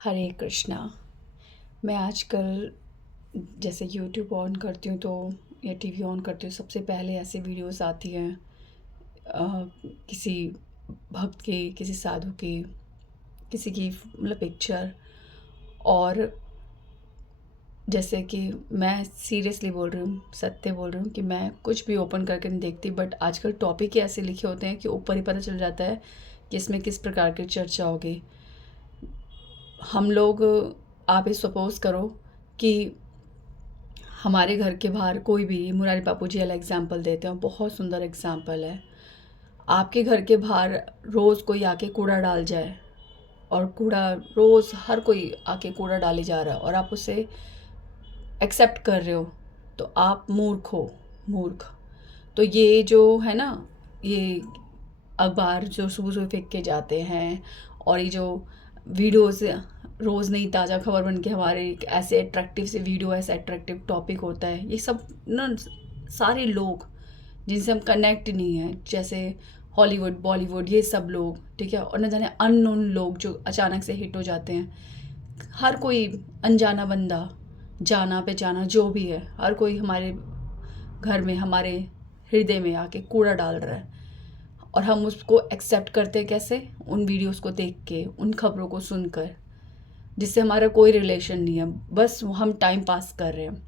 हरे कृष्णा। मैं आजकल जैसे यूट्यूब ऑन करती हूँ तो या टीवी ऑन करती हूँ, सबसे पहले ऐसे वीडियोस आती हैं किसी भक्त की, किसी साधु की, किसी की मतलब पिक्चर। और जैसे कि मैं सीरियसली बोल रही हूँ, सत्य बोल रही हूँ कि मैं कुछ भी ओपन करके नहीं देखती, बट आजकल टॉपिक ही ऐसे लिखे होते हैं कि ऊपर ही पता चल जाता है कि इसमें किस प्रकार की चर्चा होगी। हम लोग, आप ही सपोज़ करो कि हमारे घर के बाहर कोई भी, मुरारी बापू जी वाला एग्जाम्पल देते हैं, बहुत सुंदर एग्जाम्पल है। आपके घर के बाहर रोज़ कोई आके कूड़ा डाल जाए, और कूड़ा रोज़ हर कोई आके कूड़ा डाले जा रहा है और आप उसे एक्सेप्ट कर रहे हो, तो आप मूर्ख हो, मूर्ख। तो ये जो है ना, ये अखबार जो सुबह सुबह फेंक के जाते हैं, और ये जो वीडियोस रोज़ नई ताज़ा खबर बन के हमारे एक ऐसे अट्रैक्टिव से वीडियो, ऐसा अट्रैक्टिव टॉपिक होता है, ये सब ना सारे लोग जिनसे हम कनेक्ट नहीं हैं, जैसे हॉलीवुड, बॉलीवुड, ये सब लोग, ठीक है, और न जाने अननोन लोग जो अचानक से हिट हो जाते हैं। हर कोई अनजाना बंदा, जाना पहचाना जो भी है, हर कोई हमारे घर में, हमारे हृदय में आके कूड़ा डाल रहा है, और हम उसको एक्सेप्ट करते हैं कैसे? उन वीडियोस को देख के, उन खबरों को सुनकर, जिससे हमारा कोई रिलेशन नहीं है, बस हम टाइम पास कर रहे हैं।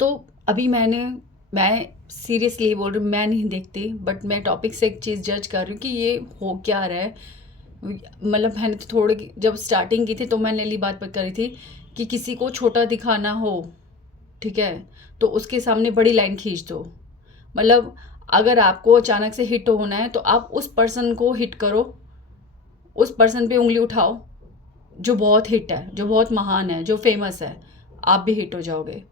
तो अभी मैं सीरियसली बोल रही हूँ, मैं नहीं देखती, बट मैं टॉपिक से एक चीज़ जज कर रही हूँ कि ये हो क्या रहा है। मतलब मैंने तो थोड़ी, जब स्टार्टिंग की थी तो मैंने ये बात पर करी थी कि किसी को छोटा दिखाना हो, ठीक है, तो उसके सामने बड़ी लाइन खींच दो। मतलब अगर आपको अचानक से हिट होना है तो आप उस पर्सन को हिट करो, उस पर्सन पे उंगली उठाओ जो बहुत हिट है, जो बहुत महान है, जो फेमस है, आप भी हिट हो जाओगे।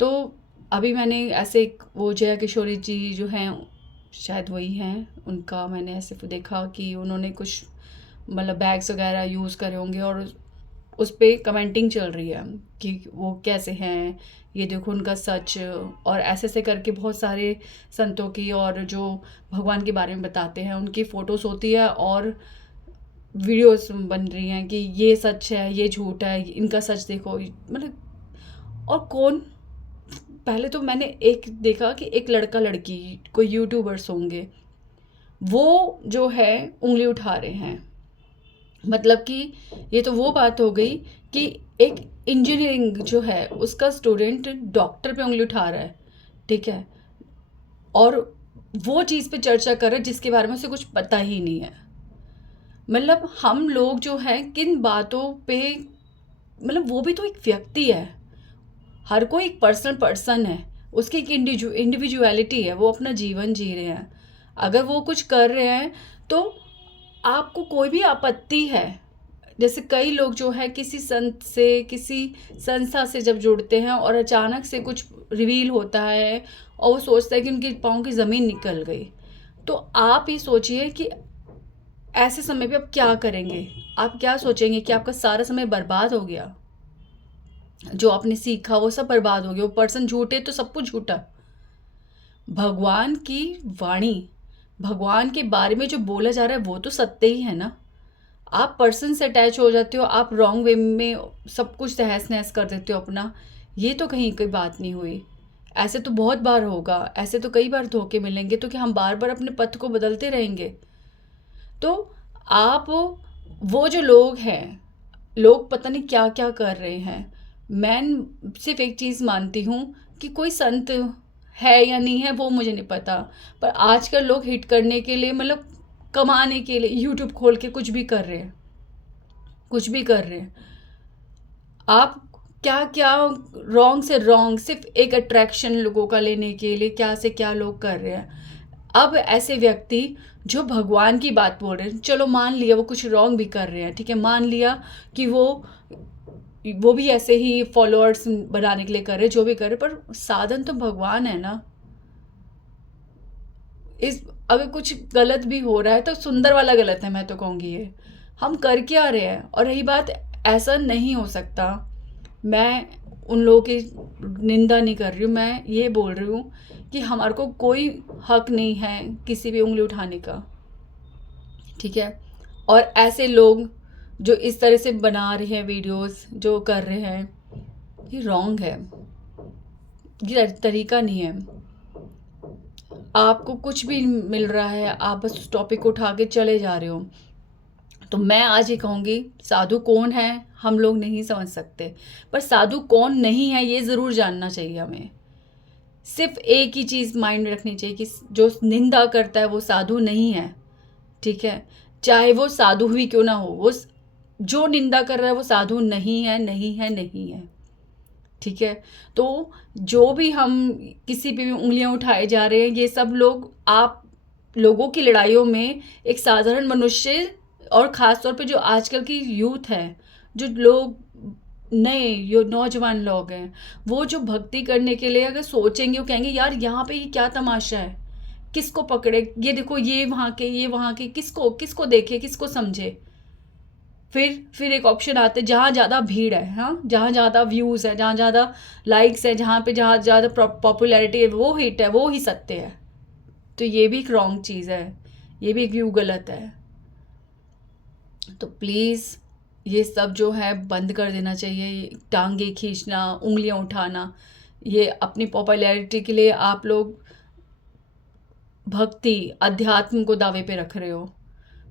तो अभी मैंने ऐसे वो जया किशोरी जी जो हैं, शायद वही हैं, उनका मैंने ऐसे देखा कि उन्होंने कुछ मतलब बैग्स वगैरह यूज़ करे होंगे, और उस पे कमेंटिंग चल रही है कि वो कैसे हैं, ये देखो उनका सच, और ऐसे ऐसे करके बहुत सारे संतों की और जो भगवान के बारे में बताते हैं उनकी फ़ोटोज़ होती है, और वीडियोस बन रही हैं कि ये सच है, ये झूठ है, इनका सच देखो, मतलब। और कौन, पहले तो मैंने एक देखा कि एक लड़का लड़की कोई यूट्यूबर्स होंगे, वो जो है उंगली उठा रहे हैं। मतलब कि ये तो वो बात हो गई कि एक इंजीनियरिंग जो है उसका स्टूडेंट डॉक्टर पे उंगली उठा रहा है, ठीक है, और वो चीज़ पे चर्चा कर रहा है जिसके बारे में उसे कुछ पता ही नहीं है। मतलब हम लोग जो हैं किन बातों पे, मतलब वो भी तो एक व्यक्ति है, हर कोई एक पर्सनल पर्सन है, उसकी एक इंडिविजुअलिटी है, वो अपना जीवन जी रहे हैं। अगर वो कुछ कर रहे हैं तो आपको कोई भी आपत्ति है? जैसे कई लोग जो है किसी संत से, किसी संस्था से जब जुड़ते हैं और अचानक से कुछ रिवील होता है और वो सोचता है कि उनके पाँव की ज़मीन निकल गई, तो आप ही सोचिए कि ऐसे समय पे आप क्या करेंगे? आप क्या सोचेंगे कि आपका सारा समय बर्बाद हो गया? जो आपने सीखा वो सब बर्बाद हो गया, वो पर्सन झूठे तो सब कुछ झूठा। भगवान की वाणी, भगवान के बारे में जो बोला जा रहा है वो तो सत्य ही है ना। आप पर्सन से अटैच हो जाते हो, आप रॉन्ग वे में सब कुछ तहस नहस कर देते हो अपना, ये तो कहीं कोई बात नहीं हुई। ऐसे तो बहुत बार होगा, ऐसे तो कई बार धोखे मिलेंगे, तो क्या हम बार बार अपने पथ को बदलते रहेंगे? तो आप, वो जो लोग हैं, लोग पता नहीं क्या क्या कर रहे हैं। मैं सिर्फ एक चीज़ मानती हूँ कि कोई संत है या नहीं है वो मुझे नहीं पता, पर आजकल लोग हिट करने के लिए, मतलब कमाने के लिए यूट्यूब खोल के कुछ भी कर रहे हैं, कुछ भी कर रहे हैं। आप क्या क्या रॉन्ग से रॉन्ग, सिर्फ एक अट्रैक्शन लोगों का लेने के लिए क्या से क्या लोग कर रहे हैं। अब ऐसे व्यक्ति जो भगवान की बात बोल रहे हैं, चलो मान लिया वो कुछ रॉन्ग भी कर रहे हैं, ठीक है, मान लिया कि वो भी ऐसे ही फॉलोअर्स बनाने के लिए कर रहे हैं, जो भी कर रहे हैं, पर साधन तो भगवान है ना। इस, अगर कुछ गलत भी हो रहा है तो सुंदर वाला गलत है, मैं तो कहूँगी ये हम कर क्या रहे हैं। और रही बात, ऐसा नहीं हो सकता, मैं उन लोगों की निंदा नहीं कर रही हूँ, मैं ये बोल रही हूँ कि हमारे को कोई हक नहीं है किसी भी उंगली उठाने का, ठीक है। और ऐसे लोग जो इस तरह से बना रहे हैं वीडियोस, जो कर रहे हैं, ये रॉन्ग है, ये तरीका नहीं है। आपको कुछ भी मिल रहा है, आप बस उस टॉपिक को उठा के चले जा रहे हो। तो मैं आज ये कहूँगी, साधु कौन है हम लोग नहीं समझ सकते, पर साधु कौन नहीं है ये ज़रूर जानना चाहिए हमें। सिर्फ एक ही चीज़ माइंड में रखनी चाहिए कि जो निंदा करता है वो साधु नहीं है, ठीक है। चाहे वो साधु भी क्यों ना हो, वो जो निंदा कर रहा है वो साधु नहीं है, नहीं है, नहीं है, ठीक है। तो जो भी हम किसी पे भी उंगलियां उठाए जा रहे हैं, ये सब लोग आप लोगों की लड़ाइयों में एक साधारण मनुष्य, और ख़ास तौर पे जो आजकल की यूथ है, जो लोग नए जो नौजवान लोग हैं, वो जो भक्ति करने के लिए अगर सोचेंगे, वो कहेंगे यार यहाँ पे ये क्या तमाशा है, किसको पकड़े, ये देखो ये वहाँ के, ये वहाँ के, किसको किसको देखे, किसको समझे। फिर एक ऑप्शन आता है जहाँ ज़्यादा भीड़ है, हाँ, जहाँ ज़्यादा व्यूज़ है, जहाँ ज़्यादा लाइक्स है, जहाँ ज़्यादा पॉपुलैरिटी है, वो हिट है, वो ही सत्य है। तो ये भी एक रॉन्ग चीज़ है, ये भी एक व्यू गलत है। तो प्लीज़ ये सब जो है बंद कर देना चाहिए, टांगे खींचना, उंगलियां उठाना, ये अपनी पॉपुलैरिटी के लिए आप लोग भक्ति अध्यात्म को दावे पे रख रहे हो।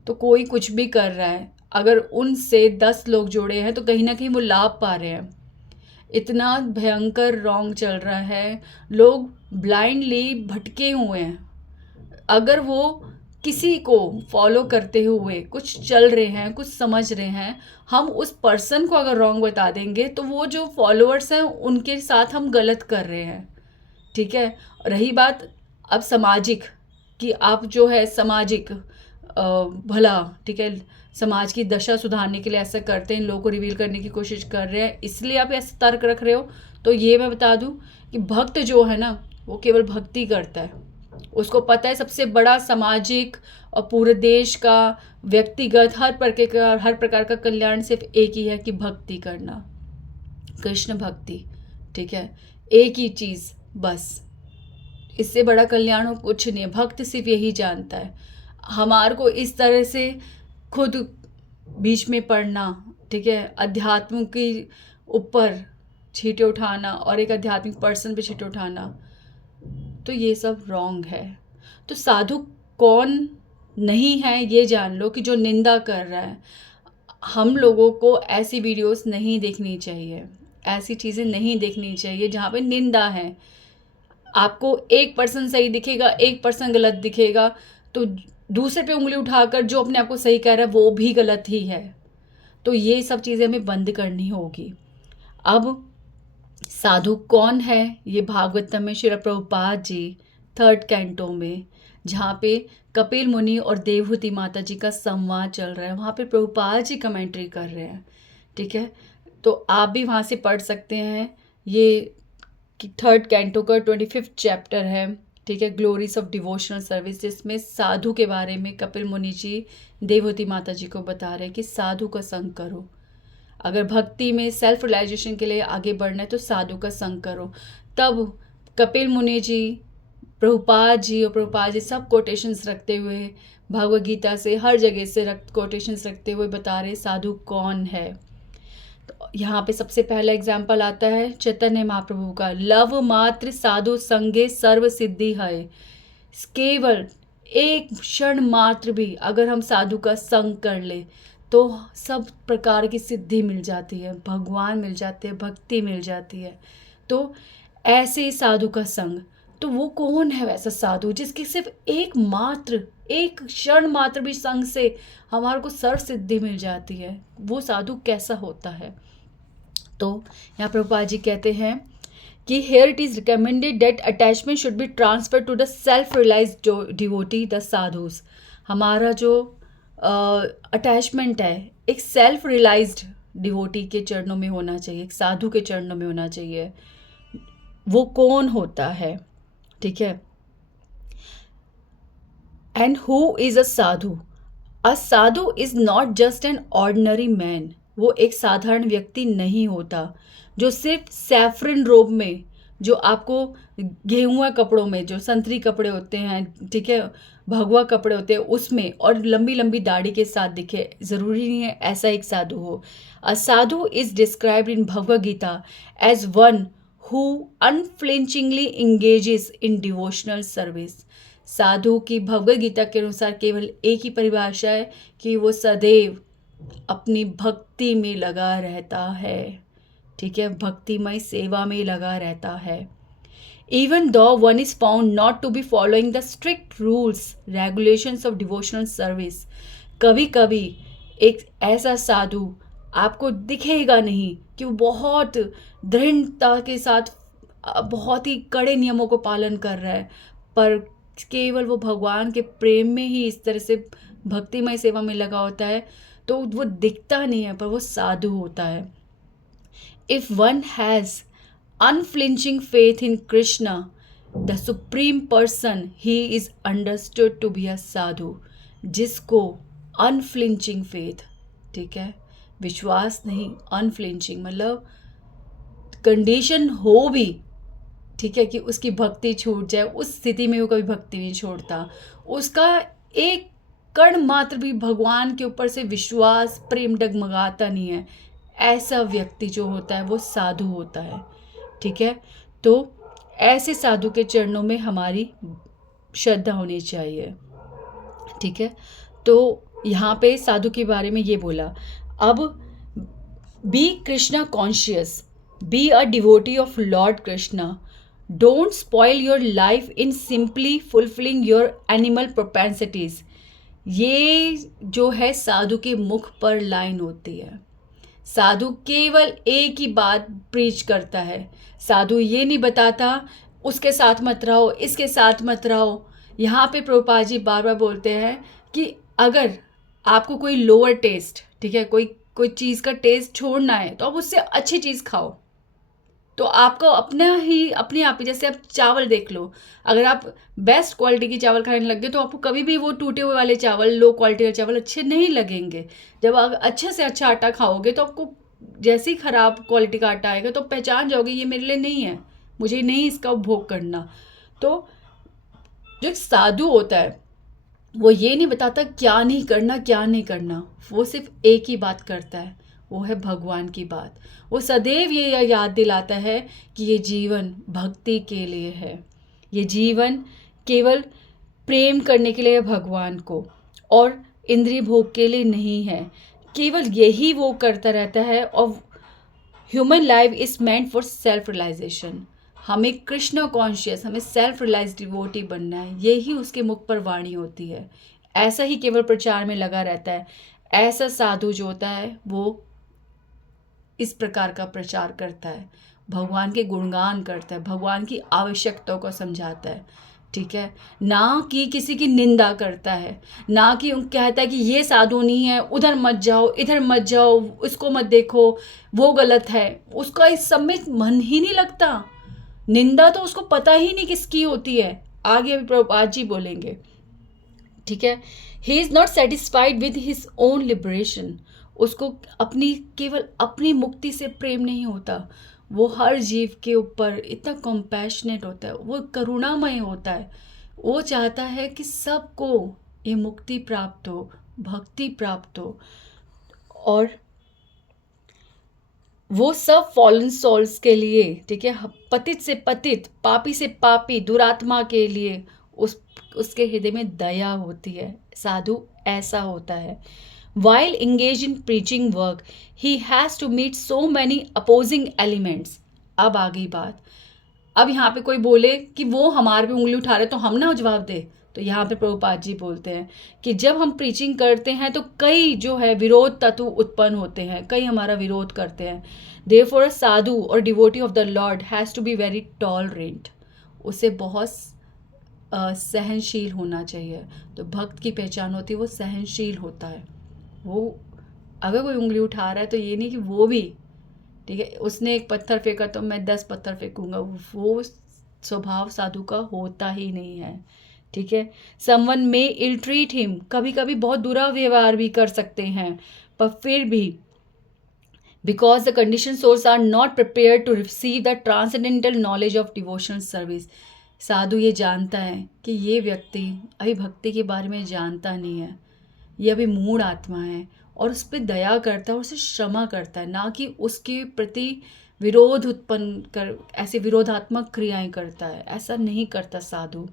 तो कोई कुछ भी कर रहा है, अगर उनसे 10 लोग जुड़े हैं तो कहीं ना कहीं वो लाभ पा रहे हैं। इतना भयंकर रॉन्ग चल रहा है, लोग ब्लाइंडली भटके हुए हैं। अगर वो किसी को फॉलो करते हुए कुछ चल रहे हैं, कुछ समझ रहे हैं, हम उस पर्सन को अगर रॉन्ग बता देंगे तो वो जो फॉलोअर्स हैं उनके साथ हम गलत कर रहे हैं, ठीक है। रही बात अब सामाजिक, कि आप जो है सामाजिक भला, ठीक है, समाज की दशा सुधारने के लिए ऐसा करते हैं, लोगों को रिवील करने की कोशिश कर रहे हैं, इसलिए आप ऐसा तर्क रख रहे हो। तो ये मैं बता दूं कि भक्त जो है ना, वो केवल भक्ति करता है, उसको पता है सबसे बड़ा सामाजिक और पूरे देश का, व्यक्तिगत, हर प्रकार का कल्याण सिर्फ एक ही है कि भक्ति करना, कृष्ण भक्ति, ठीक है। एक ही चीज़ बस, इससे बड़ा कल्याण हो कुछ नहीं है, भक्त सिर्फ यही जानता है। हमारे को इस तरह से खुद बीच में पड़ना, ठीक है, अध्यात्म के ऊपर छींटे उठाना और एक आध्यात्मिक पर्सन पे छींटे उठाना, तो ये सब रॉन्ग है। तो साधु कौन नहीं है ये जान लो, कि जो निंदा कर रहा है। हम लोगों को ऐसी वीडियोस नहीं देखनी चाहिए, ऐसी चीज़ें नहीं देखनी चाहिए जहाँ पे निंदा है। आपको एक पर्सन सही दिखेगा, एक पर्सन गलत दिखेगा, तो दूसरे पे उंगली उठाकर जो अपने आप को सही कह रहा है वो भी गलत ही है। तो ये सब चीज़ें हमें बंद करनी होगी। अब साधु कौन है, ये भागवतम में श्री प्रभुपाद जी 3rd कैंटो में, जहाँ पे कपिल मुनि और देवहूति माता जी का संवाद चल रहा है, वहाँ पे प्रभुपाद जी कमेंट्री कर रहे हैं, ठीक है। तो आप भी वहाँ से पढ़ सकते हैं। ये 3rd कैंटो का 25th चैप्टर है, ठीक है, ग्लोरीज ऑफ डिवोशनल सर्विस, जिसमें साधु के बारे में कपिल मुनि जी देवहूति माता जी को बता रहे हैं कि साधु का संग करो। अगर भक्ति में सेल्फ रियलाइजेशन के लिए आगे बढ़ना है तो साधु का संग करो। तब कपिल मुनि जी, प्रभुपाद जी सब कोटेशंस रखते हुए, भगवद गीता से, हर जगह से कोटेशंस रखते हुए बता रहे साधु कौन है। तो यहाँ पे सबसे पहला एग्जाम्पल आता है चैतन्य महाप्रभु का, लव मात्र साधु संगे सर्व सिद्धि है। केवल एक क्षण मात्र भी अगर हम साधु का संग कर ले तो सब प्रकार की सिद्धि मिल जाती है, भगवान मिल जाते हैं, भक्ति मिल जाती है। तो ऐसे ही साधु का संग, तो वो कौन है वैसा साधु जिसकी सिर्फ एक क्षण मात्र भी संग से हमारे को सर्व सिद्धि मिल जाती है? वो साधु कैसा होता है? तो यहाँ प्रभुपाद जी कहते हैं कि here it is recommended that attachment should be transferred to the self-realized devotee, the sadhus। हमारा जो अटैचमेंट है एक सेल्फ रियलाइज्ड डिवोटी के चरणों में होना चाहिए, एक साधु के चरणों में होना चाहिए। वो कौन होता है, ठीक है। And who is a Sadhu? A sadhu is not just an ordinary man. वो एक साधारण व्यक्ति नहीं होता जो सिर्फ सैफरन रोब में जो आपको गेहुआ कपड़ों में, जो संतरी कपड़े होते हैं, ठीक है, भगवा कपड़े होते हैं उसमें, और लंबी लंबी दाढ़ी के साथ दिखे, ज़रूरी नहीं है ऐसा एक साधु हो। A sadhu is described in Bhagavad Gita as one who unflinchingly engages in devotional service. साधु की भगवद गीता के अनुसार केवल एक ही परिभाषा है कि वो सदैव अपनी भक्ति में लगा रहता है, ठीक है, भक्तिमय सेवा में लगा रहता है। Even though one is found not to be following the strict rules, regulations of devotional service, कभी कभी एक ऐसा साधु आपको दिखेगा नहीं कि वो बहुत दृढ़ता के साथ बहुत ही कड़े नियमों को पालन कर रहा है, पर केवल वो भगवान के प्रेम में ही इस तरह से भक्तिमय सेवा में लगा होता है, तो वो दिखता नहीं है पर वो साधु होता है। If one has unflinching faith in Krishna, the Supreme Person, he is understood to be a sadhu. जिसको unflinching faith, ठीक है, विश्वास नहीं, unflinching मतलब कंडीशन हो भी, ठीक है, कि उसकी भक्ति छूट जाए, उस स्थिति में वो कभी भक्ति नहीं छोड़ता, उसका एक कण मात्र भी भगवान के ऊपर से विश्वास प्रेम डगमगाता नहीं है, ऐसा व्यक्ति जो होता है वो साधु होता है, ठीक है। तो ऐसे साधु के चरणों में हमारी श्रद्धा होनी चाहिए, ठीक है। तो यहाँ पे साधु के बारे में ये बोला। अब be Krishna conscious, be a devotee of lord Krishna, don't spoil your life in simply fulfilling your animal propensities. ये जो है साधु के मुख पर लाइन होती है। साधु केवल एक ही बात प्रीच करता है, साधु ये नहीं बताता उसके साथ मत रहो, इसके साथ मत रहो। यहाँ पे प्रभुपाद जी बार बार बोलते हैं कि अगर आपको कोई लोअर टेस्ट, ठीक है, कोई चीज़ का टेस्ट छोड़ना है तो आप उससे अच्छी चीज़ खाओ, तो आपको अपने आप ही, जैसे आप चावल देख लो, अगर आप बेस्ट क्वालिटी की चावल खाने लग गए तो आपको कभी भी वो टूटे हुए वाले चावल, लो क्वालिटी के चावल अच्छे नहीं लगेंगे। जब आप अच्छे से अच्छा आटा खाओगे तो आपको जैसे ही ख़राब क्वालिटी का आटा आएगा तो पहचान जाओगे ये मेरे लिए नहीं है, मुझे नहीं इसका उपभोग करना। तो जो साधु होता है वो ये नहीं बताता क्या नहीं करना क्या नहीं करना, वो सिर्फ एक ही बात करता है, वो है भगवान की बात। वो सदैव ये याद दिलाता है कि ये जीवन भक्ति के लिए है, ये जीवन केवल प्रेम करने के लिए है भगवान को, और इंद्रिय भोग के लिए नहीं है। केवल यही वो करता रहता है। और human life is meant for self realisation. हमें कृष्ण कॉन्शियस, हमें सेल्फ रियलाइज डिवोटी बनना है, यही उसके मुख पर वाणी होती है। ऐसा ही केवल प्रचार में लगा रहता है। ऐसा साधु जो होता है वो इस प्रकार का प्रचार करता है, भगवान के गुणगान करता है, भगवान की आवश्यकताओं को समझाता है, ठीक है, ना कि किसी की निंदा करता है, ना कि कहता है कि ये साधु नहीं है, उधर मत जाओ, इधर मत जाओ, इसको मत देखो, वो गलत है। उसका इस सब में मन ही नहीं लगता, निंदा तो उसको पता ही नहीं किसकी होती है। आगे अभी प्रभुपाद जी बोलेंगे, ठीक है। He is not satisfied with his own liberation. उसको केवल अपनी मुक्ति से प्रेम नहीं होता, वो हर जीव के ऊपर इतना कंपैशनेट होता है, वो करुणामय होता है। वो चाहता है कि सबको ये मुक्ति प्राप्त हो, भक्ति प्राप्त हो, और वो सब फॉलन सोल्स के लिए, ठीक है, पतित से पतित, पापी से पापी, दुरात्मा के लिए उसके हृदय में दया होती है। साधु ऐसा होता है। While engaged in preaching work, he has to meet so many opposing elements. अब आ गई बात। अब यहाँ पे कोई बोले कि वो हमारे पे उंगली उठा रहे तो हम ना जवाब दे, तो यहाँ पे प्रभुपाद जी बोलते हैं कि जब हम प्रीचिंग करते हैं तो कई जो है विरोध तत्व उत्पन्न होते हैं, कई हमारा विरोध करते हैं। Therefore, a साधु और devotee of the Lord has to be very tolerant. उसे बहुत सहनशील होना चाहिए। तो भक्त की पहचान होती है वो सहनशील होता है। वो अगर कोई उंगली उठा रहा है तो ये नहीं कि वो भी, ठीक है, उसने एक पत्थर फेंका तो मैं 10 पत्थर फेंकूंगा, वो स्वभाव साधु का होता ही नहीं है, ठीक है। समवन में इल ट्रीट हिम, कभी कभी बहुत बुरा व्यवहार भी कर सकते हैं, पर फिर भी because the conditioned souls are not prepared to receive the transcendental knowledge of devotional service. साधु ये जानता है कि ये व्यक्ति अभी भक्ति के बारे में जानता नहीं है, ये अभी मूढ़ आत्मा है, और उस पर दया करता है और उसे क्षमा करता है, ना कि उसके प्रति विरोध उत्पन्न कर ऐसे विरोधात्मक क्रियाएं करता है। ऐसा नहीं करता साधु।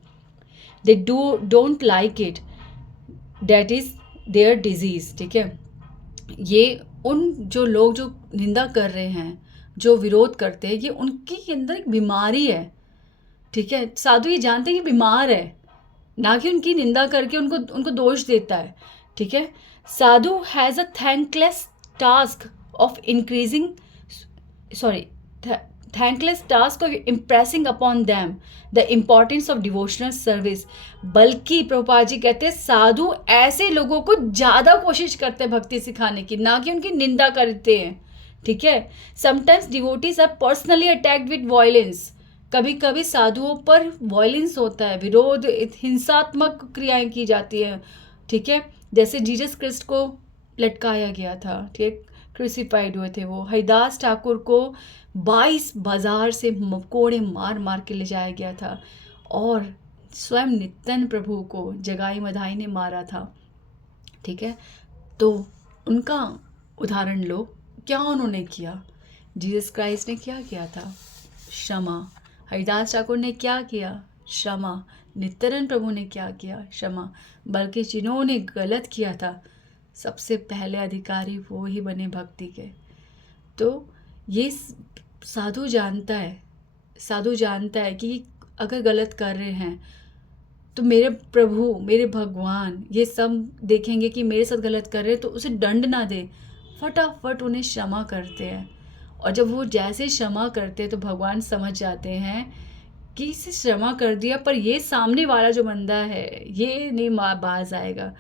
They don't like it, that is their disease. ठीक है, ये उन जो लोग जो निंदा कर रहे हैं, जो विरोध करते हैं, ये उनके अंदर एक बीमारी है। ठीक है, साधु ये जानते हैं कि बीमार है, ना कि उनकी निंदा करके उनको दोष देता है। ठीक है, sadhu has a thankless task of increasing thankless task of impressing upon them the importance of devotional service। बल्कि प्रभुपाद जी कहते हैं साधु ऐसे लोगों को ज़्यादा कोशिश करते हैं भक्ति सिखाने की, ना कि उनकी निंदा करते हैं। ठीक है, sometimes devotees are personally attacked with violence. कभी कभी साधुओं पर वायलेंस होता है, विरोध, हिंसात्मक क्रियाएं की जाती हैं। ठीक है, जैसे जीसस क्रिस्ट को लटकाया गया था, ठीक, क्रूसिफाइड हुए थे वो। हरिदास ठाकुर को 22 बाजार से कोड़े मार मार के ले जाया गया था, और स्वयं नित्यानंद प्रभु को जगाई मधाई ने मारा था। ठीक है, तो उनका उदाहरण लो, क्या उन्होंने किया? जीसस क्राइस्ट ने क्या किया था? क्षमा। हरिदास ठाकुर ने क्या किया? क्षमा। नित्यानंद प्रभु ने क्या किया? क्षमा। बल्कि जिन्होंने गलत किया था, सबसे पहले अधिकारी वो ही बने भक्ति के। तो ये साधु जानता है, साधु जानता है कि अगर गलत कर रहे हैं तो मेरे प्रभु, मेरे भगवान ये सब देखेंगे कि मेरे साथ गलत कर रहे हैं, तो उसे दंड ना दे, फटाफट उन्हें क्षमा करते हैं। और जब वो जैसे क्षमा करते हैं तो भगवान समझ जाते हैं कि इसे क्षमा कर दिया, पर ये सामने वाला जो बंदा है ये नहीं बाज आएगा।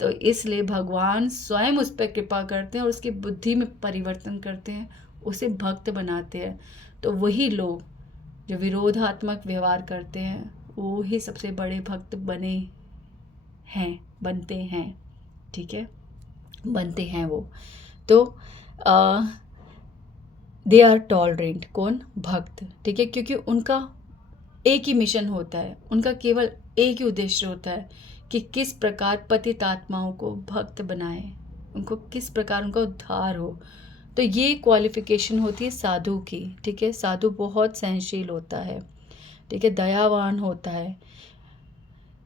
तो इसलिए भगवान स्वयं उस पर कृपा करते हैं और उसकी बुद्धि में परिवर्तन करते हैं, उसे भक्त बनाते हैं। तो वही लोग जो विरोधात्मक व्यवहार करते हैं वो ही सबसे बड़े भक्त बनते हैं। ठीक है, बनते हैं वो। तो दे आर टॉलरेंट। कौन? भक्त। ठीक है, क्योंकि उनका एक ही मिशन होता है, उनका केवल एक ही उद्देश्य होता है कि किस प्रकार पतित आत्माओं को भक्त बनाए, उनको किस प्रकार उनका उद्धार हो। तो ये क्वालिफिकेशन होती है साधु की। ठीक है, साधु बहुत सहनशील होता है, ठीक है, दयावान होता है।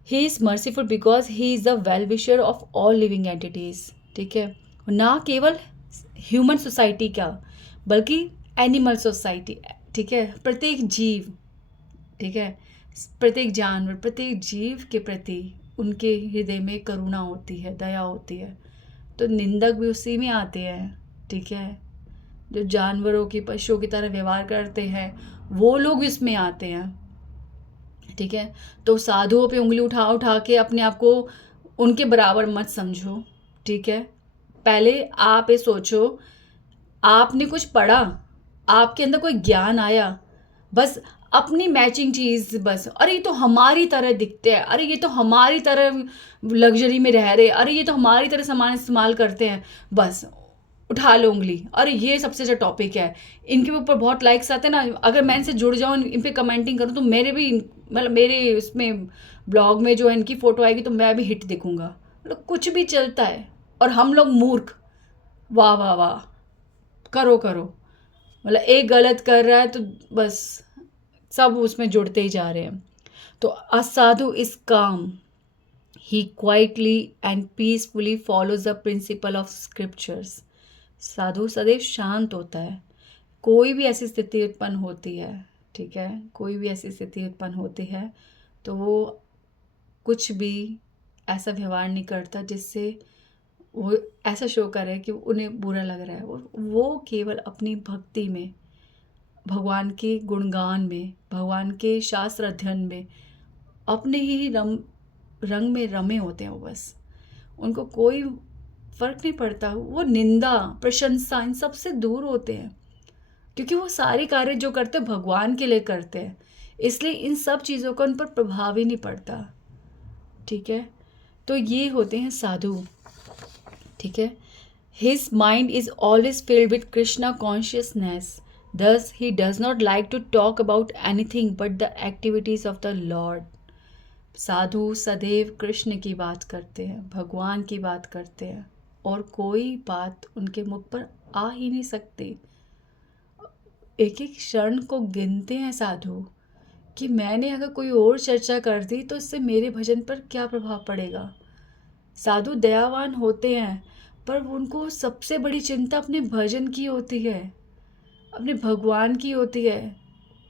He is merciful because he is the well wisher of all living entities. ठीक है, ना केवल ह्यूमन सोसाइटी का बल्कि एनिमल सोसाइटी। ठीक है, प्रत्येक जीव, ठीक है, प्रत्येक जानवर, प्रत्येक जीव के प्रति उनके हृदय में करुणा होती है, दया होती है। तो निंदक भी उसी में आते हैं। ठीक है, जो जानवरों की, पशुओं की तरह व्यवहार करते हैं वो लोग इसमें आते हैं। ठीक है, तो साधुओं पे उंगली उठा उठा के अपने आप को उनके बराबर मत समझो। ठीक है, पहले आप ये सोचो, आपने कुछ पढ़ा, आपके अंदर कोई ज्ञान आया, बस अपनी मैचिंग चीज़, बस अरे ये तो हमारी तरह दिखते हैं, अरे ये तो हमारी तरह लग्जरी में रह रहे, अरे ये तो हमारी तरह सामान इस्तेमाल करते हैं, बस उठा लो उंगली, अरे ये सबसे अच्छा टॉपिक है, इनके ऊपर बहुत लाइक्स आते हैं ना, अगर मैं इनसे जुड़ जाऊँ, इन पे कमेंटिंग करूँ तो मेरे भी, मतलब मेरे इसमें ब्लॉग में जो है इनकी फ़ोटो आएगी तो मैं भी हिट दिखूँगा। मतलब कुछ भी चलता है, और हम लोग मूर्ख, वाह वाह वाह, करो करो। मतलब एक गलत कर रहा है तो बस सब उसमें जुड़ते ही जा रहे हैं। तो अ sadhu is calm, he quietly and peacefully follows the principle of scriptures. साधु सदैव शांत होता है। कोई भी ऐसी स्थिति उत्पन्न होती है, ठीक है, कोई भी ऐसी स्थिति उत्पन्न होती है तो वो कुछ भी ऐसा व्यवहार नहीं करता जिससे वो ऐसा शो करे कि उन्हें बुरा लग रहा है। वो केवल अपनी भक्ति में, भगवान के गुणगान में, भगवान के शास्त्र अध्ययन में अपने ही रंग में रमे होते हैं। वो बस, उनको कोई फर्क नहीं पड़ता, वो निंदा प्रशंसा इन सब से दूर होते हैं, क्योंकि वो सारे कार्य जो करते हैं भगवान के लिए करते हैं, इसलिए इन सब चीज़ों का उन पर प्रभाव ही नहीं पड़ता। ठीक है, तो ये होते हैं साधु। ठीक है, His mind is always filled with Krishna consciousness. Thus, he does not like to talk about anything but the activities of the Lord. साधु सदैव कृष्ण की बात करते हैं, भगवान की बात करते हैं, और कोई बात उनके मुख पर आ ही नहीं सकती। एक एक क्षण को गिनते हैं साधु कि मैंने अगर कोई और चर्चा कर दी तो इससे मेरे भजन पर क्या प्रभाव पड़ेगा। साधु दयावान होते हैं, पर उनको सबसे बड़ी चिंता अपने भजन की होती है, अपने भगवान की होती है।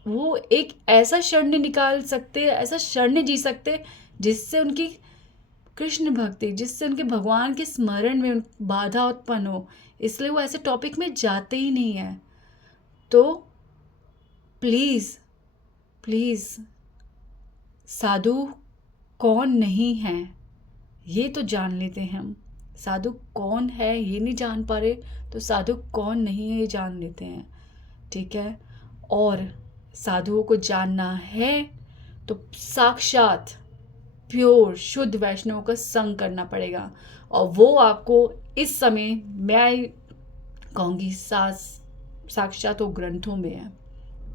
वो एक ऐसा क्षण निकाल सकते, ऐसा क्षण जी सकते जिससे उनकी कृष्ण भक्ति, जिससे उनके भगवान के स्मरण में बाधा उत्पन्न हो, इसलिए वो ऐसे टॉपिक में जाते ही नहीं हैं। तो प्लीज़ प्लीज़ साधु कौन नहीं है ये तो जान लेते हैं हम। साधु कौन है ये नहीं जान पा रहे, तो साधु कौन नहीं है ये जान लेते हैं, ठीक है। और साधुओं को जानना है तो साक्षात प्योर शुद्ध वैष्णव का संग करना पड़ेगा, और वो आपको इस समय मैं कहूँगी साक्षात वो ग्रंथों में है,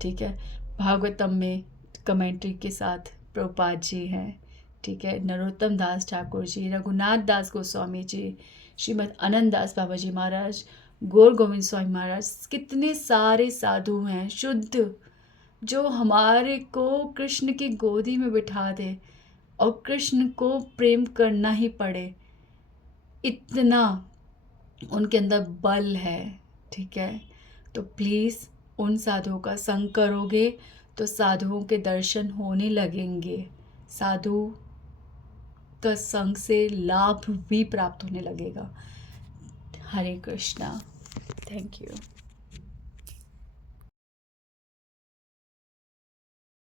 ठीक है। भागवतम में कमेंट्री के साथ प्रभुपाद जी हैं, ठीक है। नरोत्तम दास ठाकुर जी, रघुनाथ दास गोस्वामी जी, श्रीमद आनंद दास बाबा जी महाराज, गौर गोविंद स्वामी महाराज, कितने सारे साधु हैं शुद्ध, जो हमारे को कृष्ण की गोदी में बिठा दे और कृष्ण को प्रेम करना ही पड़े, इतना उनके अंदर बल है, ठीक है। तो प्लीज़ उन साधुओं का संग करोगे तो साधुओं के दर्शन होने लगेंगे, साधु का संग से लाभ भी प्राप्त होने लगेगा। हरे कृष्णा। Thank you.